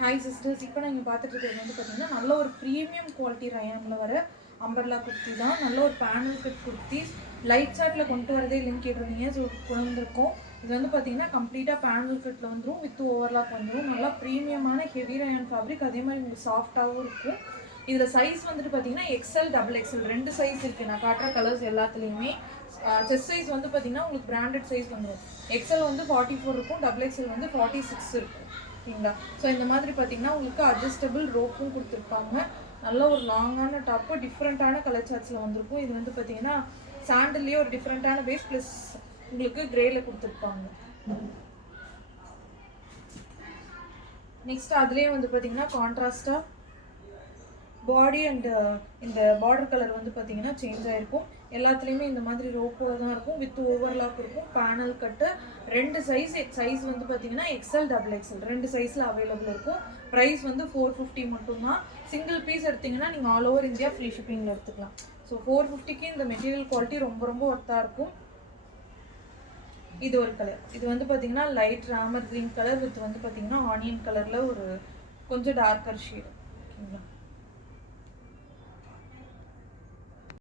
Hi sisters, இப்போ நீங்கள் பார்த்துட்டு இருக்கிறது வந்து பார்த்தீங்கன்னா நல்ல ஒரு ப்ரீமியம் குவாலிட்டி ரயானில் வர அம்பர்லா குர்த்தி தான். நல்ல ஒரு பேனல் கட் குர்த்தி, லைட் சார்ட்டில் கொண்டு வரதே இல்லைன்னு கேட்டிருந்தீங்க. ஸோ கொண்டு வந்திருக்கோம். இது வந்து பார்த்தீங்கன்னா கம்ப்ளீட்டாக பேனல் கட்டில் வந்துடும், வித் ஓவர்லாக் வந்துடும். நல்லா ப்ரீமியமான ஹெவி ரயான் ஃபேப்ரிக், அதே மாதிரி உங்களுக்கு சாஃப்டாகவும் இருக்கும். இதில் சைஸ் வந்துட்டு பார்த்தீங்கன்னா எக்ஸ்எல் டபுள் எக்ஸ்எல் 2 சைஸ் இருக்குது. நான் காட்டுற கலர்ஸ் எல்லாத்துலேயுமே செஸ்ட் சைஸ் வந்து பார்த்தீங்கன்னா உங்களுக்கு பிராண்டட் சைஸ் வந்துடும். எக்ஸ்எல் வந்து 44 இருக்கும், டபுள் எக்ஸ்எல் வந்து 46 இருக்கும். ஓகேங்களா? ஸோ இந்த மாதிரி பார்த்தீங்கன்னா உங்களுக்கு அட்ஜஸ்டபிள் ரோப்பும் கொடுத்துருப்பாங்க. நல்ல ஒரு லாங்கான டாப்பு, டிஃப்ரெண்ட்டான கலர் சார்ட்ஸில் வந்திருக்கும். இது வந்து பார்த்தீங்கன்னா சாண்டல்லையே ஒரு டிஃப்ரெண்ட்டான பேஸ் ப்ளஸ் உங்களுக்கு கிரேல கொடுத்துருப்பாங்க. நெக்ஸ்ட் அதுலேயே வந்து பார்த்தீங்கன்னா கான்ட்ராஸ்டாக பாடி அண்ட் இந்த பார்டர் கலர் வந்து பார்த்தீங்கன்னா சேஞ்ச் ஆகிருக்கும். எல்லாத்துலேயுமே இந்த மாதிரி ரோப்போட தான் இருக்கும், வித் ஓவர்லாக் இருக்கும். பேனல் கட்டு 2 சைஸ் வந்து பார்த்தீங்கன்னா எக்ஸ்எல் டபுள் எக்ஸ்எல் 2 சைஸில் அவைலபிள் இருக்கும். ப்ரைஸ் வந்து 450 மட்டும்தான். சிங்கிள் பீஸ் எடுத்திங்கன்னா நீங்கள் ஆல் ஓவர் இந்தியா ஃப்ரீ ஷிப்பிங்கில் எடுத்துக்கலாம். ஸோ 450க்கு இந்த மெட்டீரியல் குவாலிட்டி ரொம்ப ரொம்ப ஒர்த்தாக இருக்கும். இது ஒரு கலர். இது வந்து பார்த்தீங்கன்னா light Ramar green colour with வந்து பார்த்தீங்கன்னா ஆனியன் கலரில் ஒரு கொஞ்சம் டார்க்கர் ஷேடு. ஓகேங்களா?